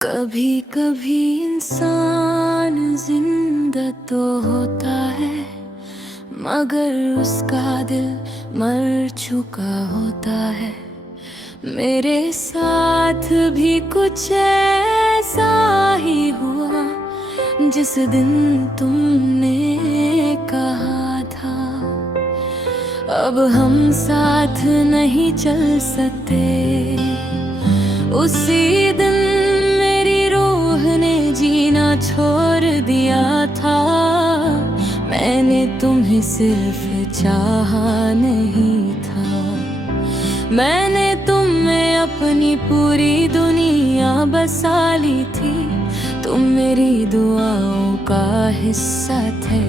कभी कभी इंसान जिंदा तो होता है, मगर उसका दिल मर चुका होता है। मेरे साथ भी कुछ ऐसा ही हुआ जिस दिन तुमने कहा था अब हम साथ नहीं चल सकते। उसी दिन मेरी रूह ने जीना छोड़ दिया था। मैंने तुम्हें सिर्फ चाहा नहीं था, मैंने तुम्हें अपनी पूरी दुनिया बसा ली थी। तुम मेरी दुआओं का हिस्सा थे,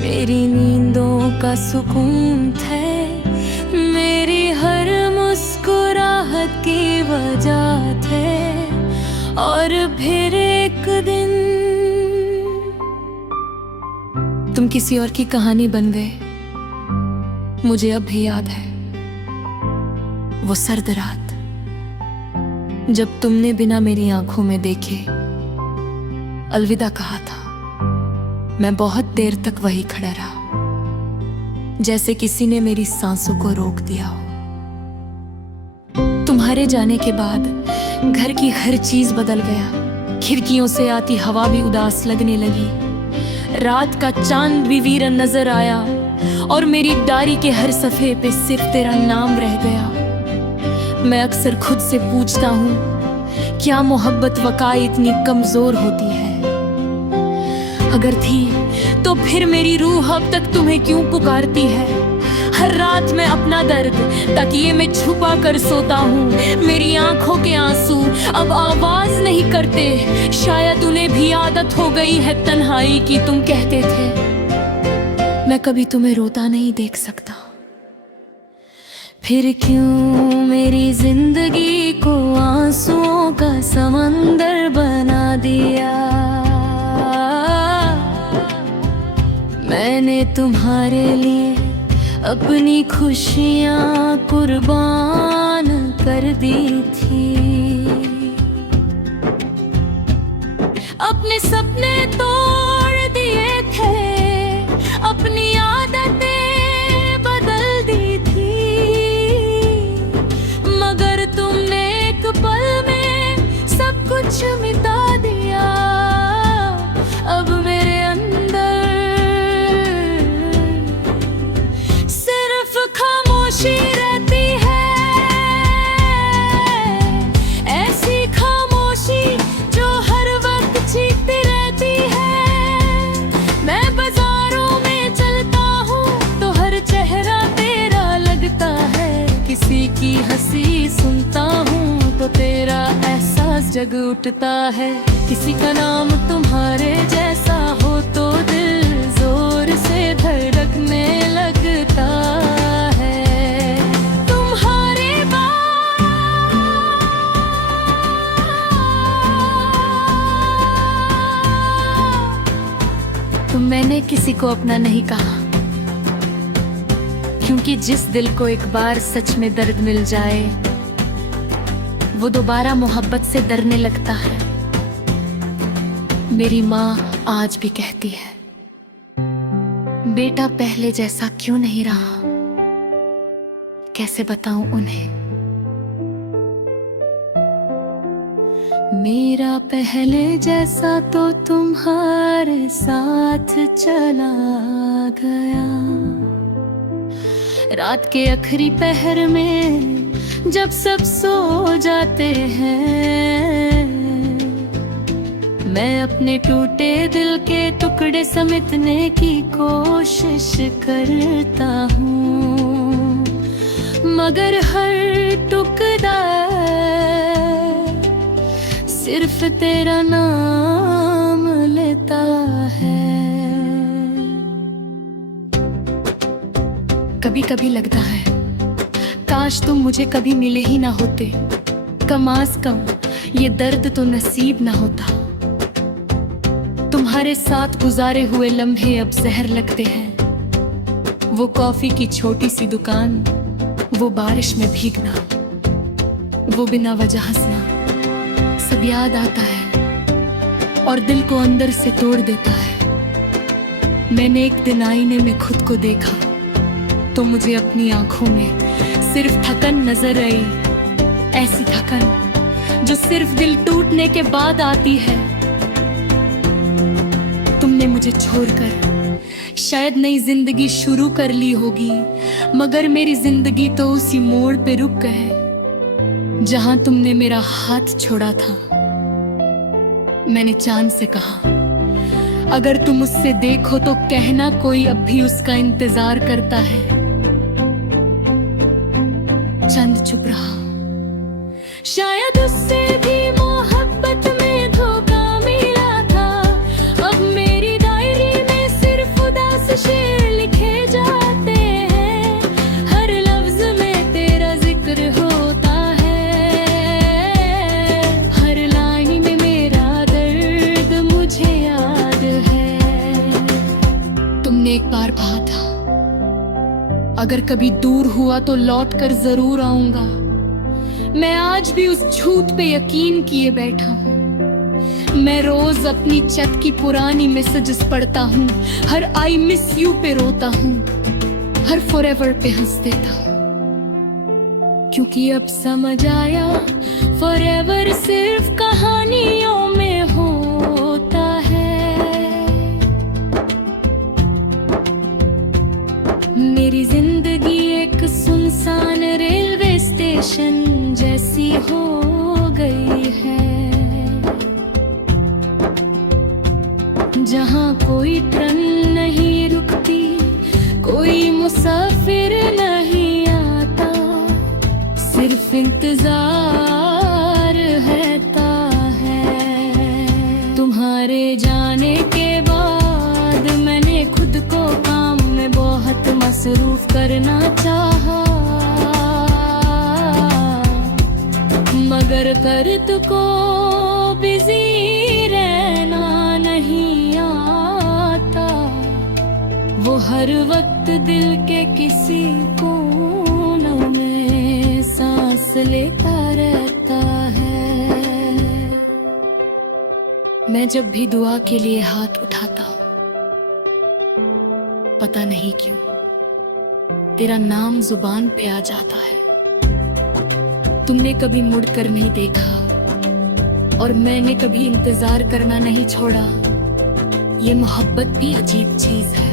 मेरी नींदों का सुकून थे, मेरी हर मुस्कुराहट की वजह थे। और फिर एक दिन तुम किसी और की कहानी बन गए। मुझे अब भी याद है वो सर्द रात जब तुमने बिना मेरी आंखों में देखे अलविदा कहा था। मैं बहुत देर तक वही खड़ा रहा, जैसे किसी ने मेरी सांसों को रोक दिया हो। तुम्हारे जाने के बाद घर की हर चीज बदल गया। खिड़कियों से आती हवा भी उदास लगने लगी, रात का चांद भी वीरन नजर आया, और मेरी डायरी के हर सफ़े पे सिर्फ तेरा नाम रह गया। मैं अक्सर खुद से पूछता हूँ, क्या मोहब्बत वाकई इतनी कमजोर होती है? अगर थी तो फिर मेरी रूह अब तक तुम्हें क्यों पुकारती है? हर रात मैं अपना दर्द तकिए में छुपा कर सोता हूँ। मेरी आंखों के आंसू अब आवाज नहीं करते। शायद उन्हें भी आदत हो गई है तन्हाई की। तुम कहते थे मैं कभी तुम्हें रोता नहीं देख सकता, फिर क्यों मेरी जिंदगी को आंसुओं का समंदर बना दिया? मैंने तुम्हारे लिए अपनी खुशियाँ कुर्बान कर दी थी, अपने सपने तोड़ दिए थे, अपनी आदतें बदल दी थी, मगर तुमने एक पल में सब कुछ मिटा दिया। अब मेरे अंदर सिर्फ खामोशी रहती है, ऐसी खामोशी जो हर वक्त चीखती रहती है। मैं बाजारों में चलता हूँ तो हर चेहरा तेरा लगता है, किसी की हंसी सुनता हूँ तो तेरा एहसास जग उठता है। किसी का नाम तुम्हारे जैसा हो तो दिल जोर से धड़कने लगता है। तुम्हारे बाद तो मैंने किसी को अपना नहीं कहा, क्योंकि जिस दिल को एक बार सच में दर्द मिल जाए वो दोबारा मोहब्बत से डरने लगता है। मेरी माँ आज भी कहती है, बेटा पहले जैसा क्यों नहीं रहा। कैसे बताऊं उन्हें, मेरा पहले जैसा तो तुम्हारे साथ चला गया। रात के आखिरी पहर में जब सब सो जाते हैं, मैं अपने टूटे दिल के टुकड़े समेटने की कोशिश करता हूँ, मगर हर टुकड़ा सिर्फ तेरा नाम लेता है। कभी कभी लगता है काश तुम मुझे कभी मिले ही ना होते, कम आज कम ये दर्द तो नसीब ना होता। तुम्हारे साथ गुजारे हुए लम्हे अब जहर लगते हैं। वो कॉफी की छोटी सी दुकान, वो बारिश में भीगना, वो बिना वजह हंसना, सब याद आता है। और दिल को अंदर से तोड़ देता है। मैंने एक दिन आईने में खुद को देखा तो मुझे अपनी आंखों में सिर्फ थकन नजर आई, ऐसी थकन जो सिर्फ दिल टूटने के बाद आती है। तुमने मुझे छोड़कर शायद नई जिंदगी शुरू कर ली होगी, मगर मेरी जिंदगी तो उसी मोड़ पे रुक गए जहां तुमने मेरा हाथ छोड़ा था। मैंने चांद से कहा, अगर तुम उससे देखो तो कहना कोई अब भी उसका इंतजार करता है। चंद चुप रहा, शायद उससे भी मोहब्बत में धोखा मिला था। अब मेरी डायरी में सिर्फ उदास शेर लिखे जाते हैं, हर लफ्ज में तेरा जिक्र होता है, हर लाइन में मेरा दर्द मुझे याद है। तुमने एक बार कहा था, अगर कभी दूर हुआ तो लौट कर जरूर आऊंगा। मैं आज भी उस झूठ पे यकीन किए बैठा हूँ। मैं रोज अपनी छत की पुरानी मैसेजेस पढ़ता हूँ, हर आई मिस यू पे रोता हूँ, हर फॉरएवर पे हंस देता हूँ, क्योंकि अब समझ आया फॉरएवर सिर्फ कहानियों में होता है। मेरी जिंदगी एक सुनसान रेलवे स्टेशन जैसी हो गई है, जहां कोई ट्रेन नहीं रुकती, कोई मुसाफिर नहीं आता, सिर्फ इंतजार रहता है। तुम्हारे जाने के बाद मैंने खुद को काम में बहुत मसरूफ करना चाहा, मगर कर्त को बिजी रहना नहीं आता। वो हर वक्त दिल के किसी कोने में सांस लेता रहता है। मैं जब भी दुआ के लिए हाथ उठाता हूँ, पता नहीं क्यों तेरा नाम जुबान पे आ जाता है। तुमने कभी मुड़कर नहीं देखा और मैंने कभी इंतजार करना नहीं छोड़ा। ये मोहब्बत भी अजीब चीज है,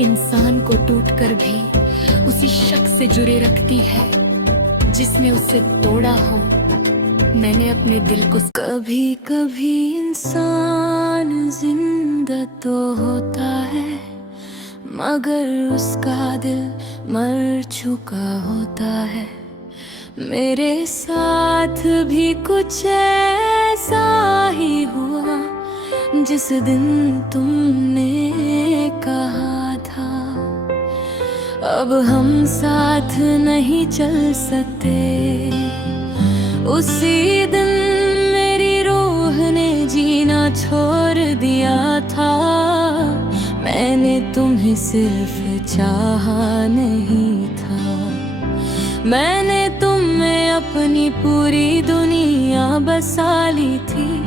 इंसान को टूटकर भी उसी शख्स से जुड़े रखती है जिसने उसे तोड़ा हो। मैंने अपने दिल को कभी कभी इंसान जिंदा तो होता है, मगर उसका दिल मर चुका होता है। मेरे साथ भी कुछ ऐसा ही हुआ जिस दिन तुमने कहा था, अब हम साथ नहीं चल सकते। उसी दिन मेरी रूह ने जीना छोड़ दिया था। मैंने तुम्हें सिर्फ चाहा नहीं था, मैंने तुम्हें अपनी पूरी दुनिया बसा ली थी।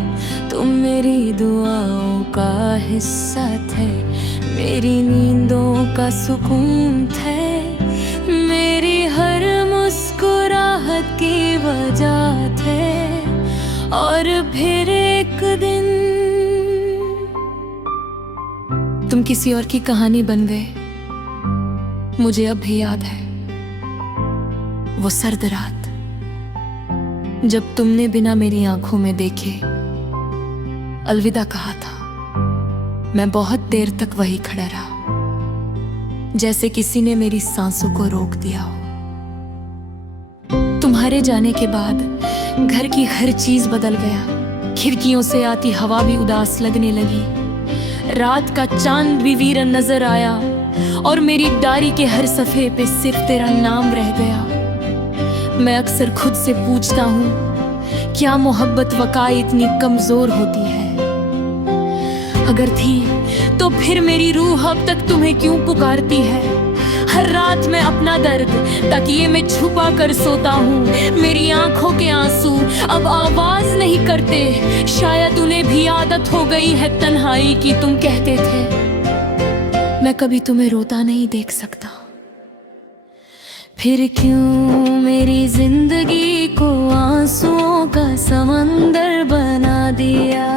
तुम मेरी दुआओं का हिस्सा थे, मेरी नींदों का सुकून थे, मेरी हर मुस्कुराहट की वजह थे। और फिर एक दिन तुम किसी और की कहानी बन गए। मुझे अब भी याद है वो सर्द रात जब तुमने बिना मेरी आंखों में देखे अलविदा कहा था। मैं बहुत देर तक वही खड़ा रहा, जैसे किसी ने मेरी सांसों को रोक दिया हो। तुम्हारे जाने के बाद घर की हर चीज बदल गया। खिड़कियों से आती हवा भी उदास लगने लगी, रात का चांद भी वीरन नजर आया और मेरी डायरी के हर सफ़े पे सिर्फ तेरा नाम रह गया। मैं अक्सर खुद से पूछता हूँ, क्या मोहब्बत वाकई इतनी कमजोर होती है? अगर थी तो फिर मेरी रूह अब तक तुम्हें क्यों पुकारती है? हर रात मैं अपना दर्द तकिए में छुपा कर सोता हूँ। मेरी आंखों के आंसू अब आवाज नहीं करते शायद उन्हें भी आदत हो गई है तन्हाई की। तुम कहते थे मैं कभी तुम्हें रोता नहीं देख सकता, फिर क्यों मेरी जिंदगी को आंसुओं का समंदर बना दिया।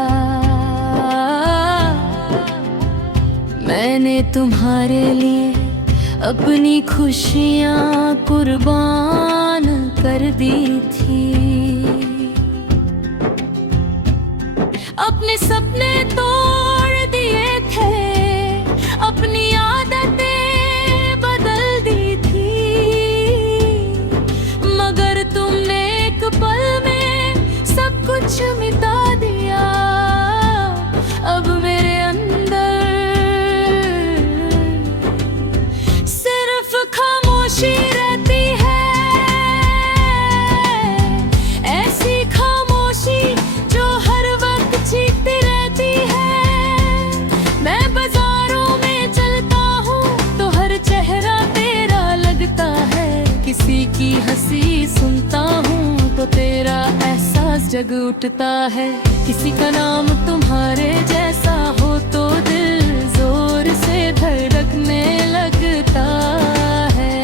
मैंने तुम्हारे लिए अपनी खुशियां कुर्बान कर दी थी, अपने सपने तोड़ दिए थे, अपनी आदतें बदल दी थी, मगर तुमने एक पल में सब कुछ मिटा दिया। अब मेरे अंदर सिर्फ खामोशी रहती है, ऐसी खामोशी जो हर वक्त चीखती रहती है। मैं बाजारों में चलता हूँ तो हर चेहरा तेरा लगता है, किसी की हंसी सुनता हूँ तो तेरा एहसास जग उठता है। किसी का नाम तुम्हारे जैसा हो तो दिल जोर से धड़कने लगता है।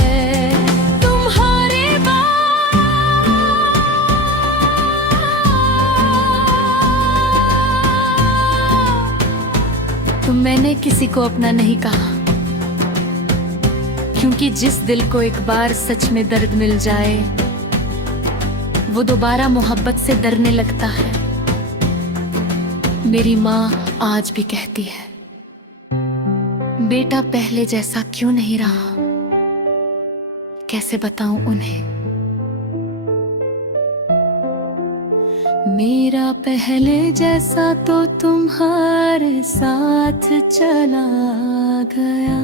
तुम्हारे तो मैंने किसी को अपना नहीं कहा, क्योंकि जिस दिल को एक बार सच में दर्द मिल जाए वो दोबारा मोहब्बत से डरने लगता है। मेरी माँ आज भी कहती है बेटा पहले जैसा क्यों नहीं रहा। कैसे बताऊं उन्हें मेरा पहले जैसा तो तुम्हारे साथ चला गया।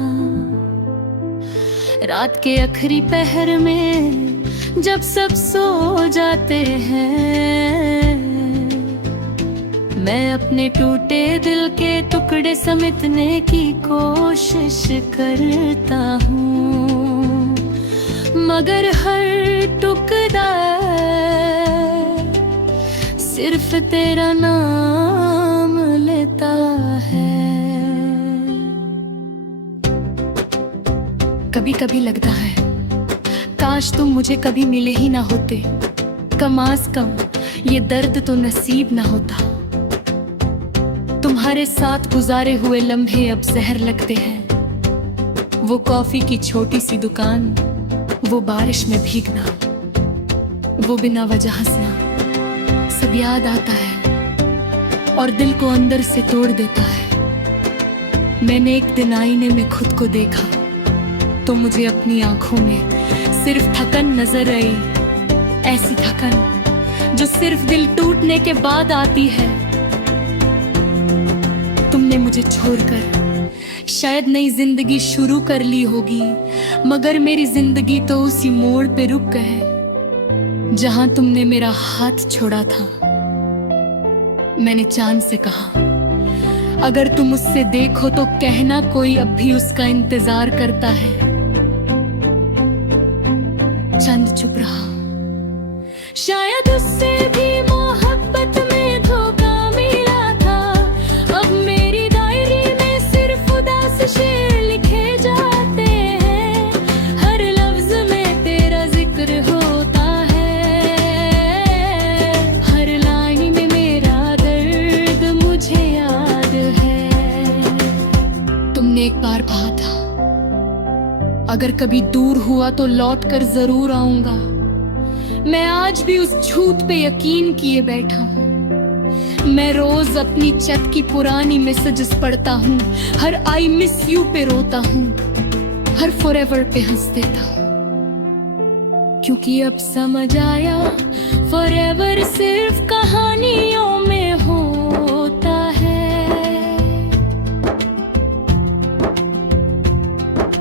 रात के आखिरी पहर में जब सब सो जाते हैं, मैं अपने टूटे दिल के टुकड़े समेटने की कोशिश करता हूँ, मगर हर टुकड़ा सिर्फ तेरा नाम लेता है। कभी कभी लगता है काश तुम मुझे कभी मिले ही ना होते, कम आज कम ये दर्द तो नसीब ना होता। तुम्हारे साथ गुजारे हुए लम्हे अब जहर लगते हैं। वो कॉफी की छोटी सी दुकान, वो बारिश में भीगना, वो बिना वजह हंसना, सब याद आता है और दिल को अंदर से तोड़ देता है। मैंने एक दिन आईने में खुद को देखा तो मुझे अपनी आंखों में सिर्फ थकन नजर आई, ऐसी थकन जो सिर्फ दिल टूटने के बाद आती है। तुमने मुझे छोड़कर शायद नई जिंदगी शुरू कर ली होगी, मगर मेरी जिंदगी तो उसी मोड़ पे रुक गए जहां तुमने मेरा हाथ छोड़ा था। मैंने चांद से कहा अगर तुम उससे देखो तो कहना कोई अब भी उसका इंतजार करता है। चंद चुप रहा, शायद उससे भी मोहब्बत में धोखा मिला था। अब मेरी डायरी में सिर्फ उदास शेर लिखे जाते हैं, हर लफ्ज में तेरा जिक्र होता है, हर लाइन में मेरा दर्द मुझे याद है। तुमने एक बार कहा था अगर कभी दूर हुआ तो लौट कर जरूर आऊंगा। मैं आज भी उस झूठ पे यकीन किए बैठा हूँ। मैं रोज अपनी छत की पुरानी मैसेजेस पढ़ता हूँ, हर आई मिस यू पे रोता हूँ, हर फॉरएवर पे हंस देता हूँ, क्योंकि अब समझ आया फॉरएवर सिर्फ कहानियों में होता है।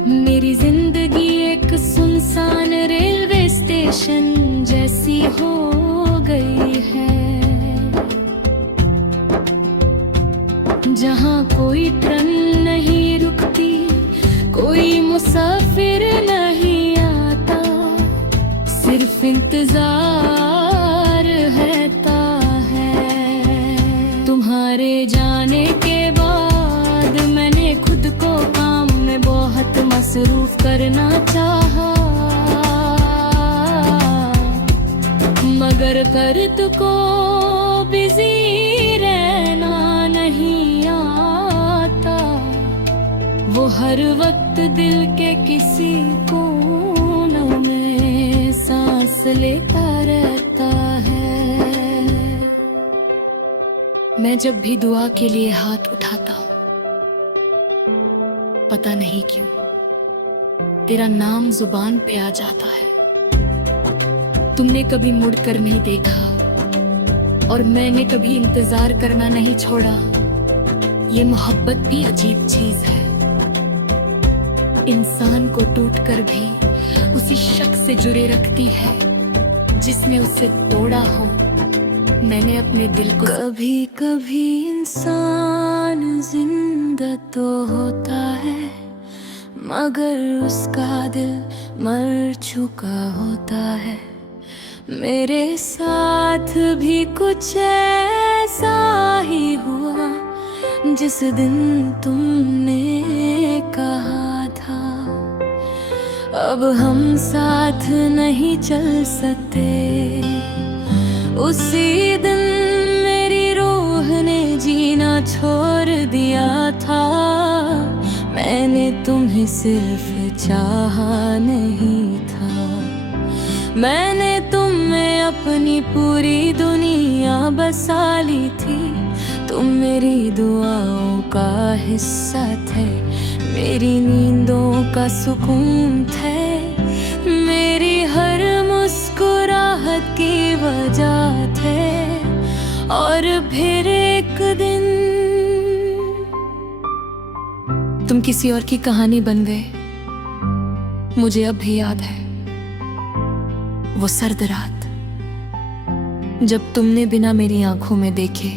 मेरी जिंदगी एक सुनसान रेलवे स्टेशन जैसी हो गई है, जहाँ कोई ट्रेन नहीं रुकती, कोई मुसाफिर नहीं आता, सिर्फ इंतजार रहता है। तुम्हारे जाने के बाद मैंने खुद को काम में बहुत मसरूफ करना चाहा, मगर दर्द को बिजी रहना नहीं आता। वो हर वक्त दिल के किसी कोनों में सांस लेता रहता है। मैं जब भी दुआ के लिए हाथ उठाता हूँ, पता नहीं क्यों तेरा नाम जुबान पे आ जाता है। तुमने कभी मुड़कर नहीं देखा और मैंने कभी इंतजार करना नहीं छोड़ा। ये मोहब्बत भी अजीब चीज है, इंसान को टूटकर भी उसी शख्स से जुड़े रखती है जिसने उसे तोड़ा हो। मैंने अपने दिल को कभी कभी इंसान जिंदा तो होता है, मगर उसका दिल मर चुका होता है। मेरे साथ भी कुछ ऐसा ही हुआ जिस दिन तुमने कहा था अब हम साथ नहीं चल सकते। उसी दिन मेरी रूह ने जीना छोड़ दिया था। मैंने तुम्हें सिर्फ चाहा नहीं था, मैंने तुम में अपनी पूरी दुनिया बसा ली थी। तुम मेरी दुआओं का हिस्सा थे, मेरी नींदों का सुकून थे, मेरी हर मुस्कुराहट की वजह थे। और फिर एक दिन तुम किसी और की कहानी बन गए। मुझे अब भी याद है वो सर्द रात जब तुमने बिना मेरी आंखों में देखे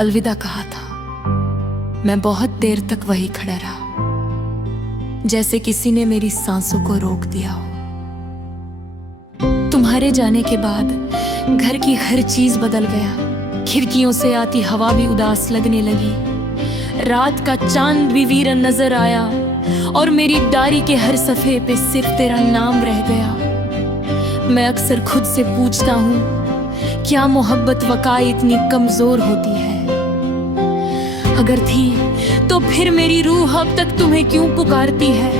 अलविदा कहा था। मैं बहुत देर तक वही खड़ा रहा, जैसे किसी ने मेरी सांसों को रोक दिया हो। तुम्हारे जाने के बाद घर की हर चीज बदल गया। खिड़कियों से आती हवा भी उदास लगने लगी। रात का चांद भी वीरन नजर आया और मेरी डायरी के हर सफ़े पे सिर्फ तेरा नाम रह गया। मैं अक्सर खुद से पूछता हूँ, क्या मोहब्बत वाकई इतनी कमजोर होती है? अगर थी तो फिर मेरी रूह अब तक तुम्हें क्यों पुकारती है?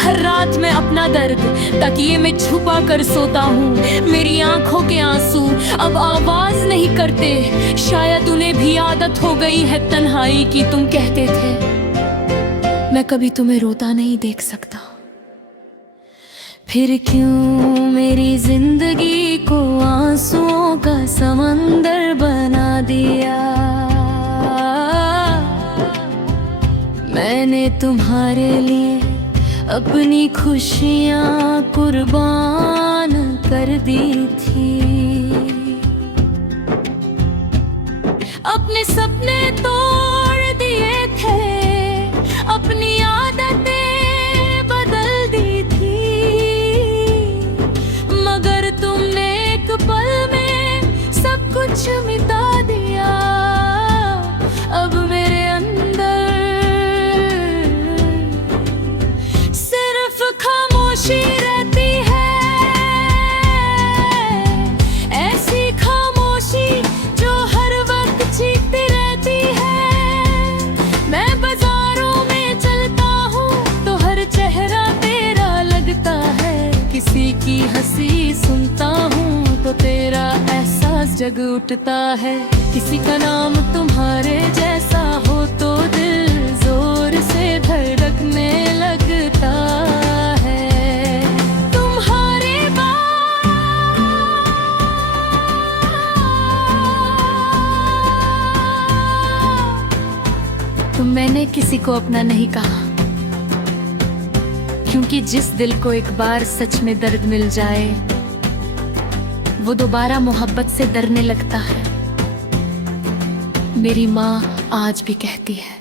हर रात मैं अपना दर्द तकिए में छुपा कर सोता हूँ। मेरी आंखों के आंसू अब आवाज नहीं करते। शायद उन्हें भी आदत हो गई है तन्हाई की। तुम कहते थे मैं कभी तुम्हें रोता नहीं देख सकता। फिर क्यों मेरी जिंदगी को आंसुओं का समंदर बना दिया? मैंने तुम्हारे लिए अपनी खुशियाँ कुर्बान कर दी थी। अपने सपने तोड़ दिए थे, अपनी आदतें बदल दी थी, मगर तुमने एक पल में सब कुछ मिटा दिया। अब मेरे खामोशी रहती है, ऐसी खामोशी जो हर वक्त चीखती रहती है। मैं बाजारों में चलता हूँ तो हर चेहरा तेरा लगता है। किसी की हंसी सुनता हूँ तो तेरा एहसास जग उठता है। किसी का नाम तुम्हारे जैसा हो तो दिल जोर से धड़कने लगता है। तो मैंने किसी को अपना नहीं कहा, क्योंकि जिस दिल को एक बार सच में दर्द मिल जाए वो दोबारा मोहब्बत से डरने लगता है। मेरी माँ आज भी कहती है,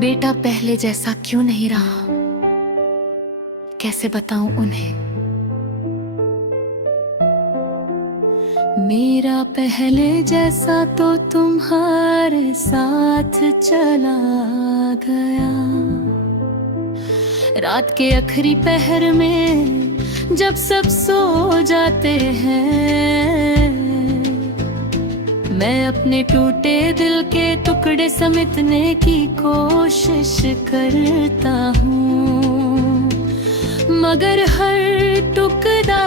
बेटा पहले जैसा क्यों नहीं रहा। कैसे बताऊं उन्हें? मेरा पहले जैसा तो तुम्हारे साथ चला गया। रात के आखिरी पहर में जब सब सो जाते हैं, मैं अपने टूटे दिल के टुकड़े समेटने की कोशिश करता हूँ, मगर हर टुकड़ा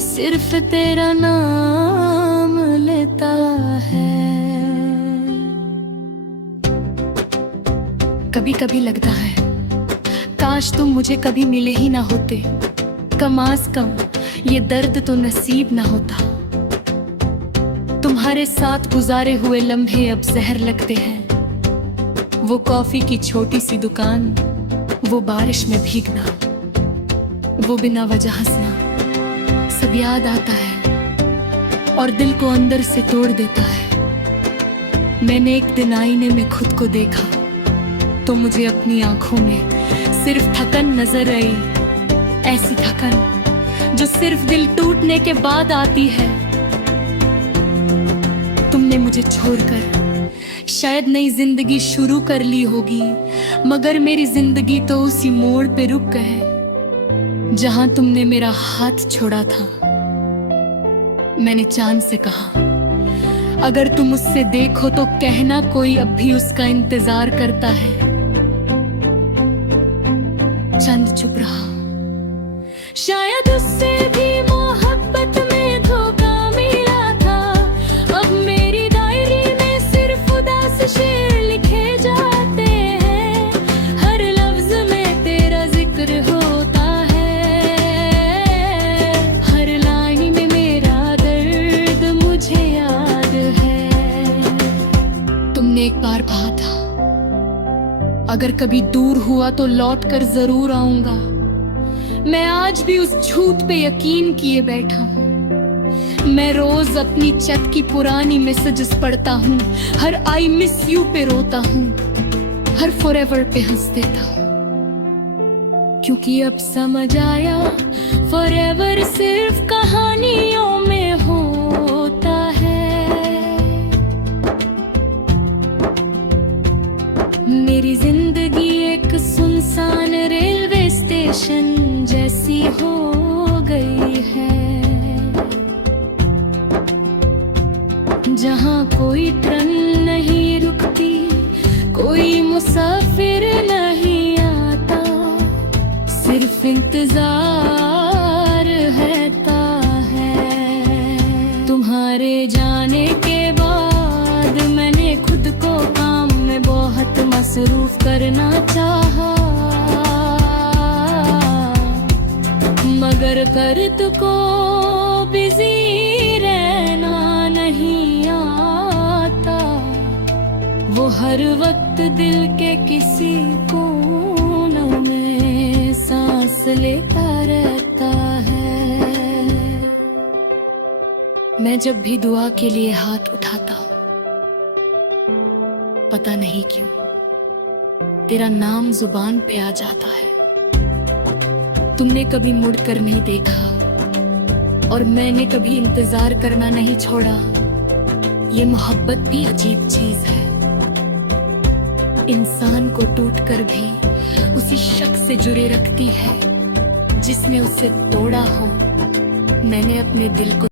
सिर्फ तेरा नाम लेता है। कभी कभी लगता है काश तुम मुझे कभी मिले ही ना होते, कम आज कम ये दर्द तो नसीब ना होता। तुम्हारे साथ गुजारे हुए लम्हे अब जहर लगते हैं। वो कॉफी की छोटी सी दुकान, वो बारिश में भीगना, वो बिना वजह हंसना, सब याद आता है और दिल को अंदर से तोड़ देता है। मैंने एक दिन आईने में खुद को देखा तो मुझे अपनी आंखों में सिर्फ थकन नजर आई, ऐसी थकन जो सिर्फ दिल टूटने के बाद आती है। तुमने मुझे छोड़कर शायद नई जिंदगी शुरू कर ली होगी, मगर मेरी जिंदगी तो उसी मोड़ पे रुक गए जहां तुमने मेरा हाथ छोड़ा था। मैंने चांद से कहा, अगर तुम उससे देखो तो कहना कोई अब भी उसका इंतजार करता है। चंद चुप रहा, शायद उससे भी मोहब्बत में धोखा मिला था। अब मेरी डायरी में सिर्फ उदास शेर लिखे जाते हैं, हर लफ्ज में तेरा जिक्र होता है, हर लाइन में मेरा दर्द मुझे याद है। तुमने एक बार कहा था, अगर कभी दूर हुआ तो लौट कर जरूर आऊंगा। मैं आज भी उस झूठ पे यकीन किए बैठा हूँ। मैं रोज अपनी छत की पुरानी मैसेजेस पढ़ता हूँ, हर आई मिस यू पे रोता हूँ, हर फॉरएवर पे हंस देता हूँ, क्योंकि अब समझ आया फॉरएवर सिर्फ कहानियों में होता है। मेरी जिंदगी एक सुनसान रेलवे स्टेशन जैसी हो गई है, जहां कोई ट्रेन नहीं रुकती, कोई मुसाफिर नहीं आता, सिर्फ इंतजार रहता है। तुम्हारे जाने के बाद मैंने खुद को काम में बहुत मसरूफ करना चाहा, मगर करत को बिजी रहना नहीं आता। वो हर वक्त दिल के किसी कोने में सांस लेता रहता है। मैं जब भी दुआ के लिए हाथ उठाता हूँ, पता नहीं क्यों तेरा नाम जुबान पे आ जाता है। तुमने कभी मुड़कर नहीं देखा और मैंने कभी इंतजार करना नहीं छोड़ा। ये मोहब्बत भी अजीब चीज है, इंसान को टूटकर भी उसी शख्स से जुड़े रखती है जिसने उसे तोड़ा हो। मैंने अपने दिल को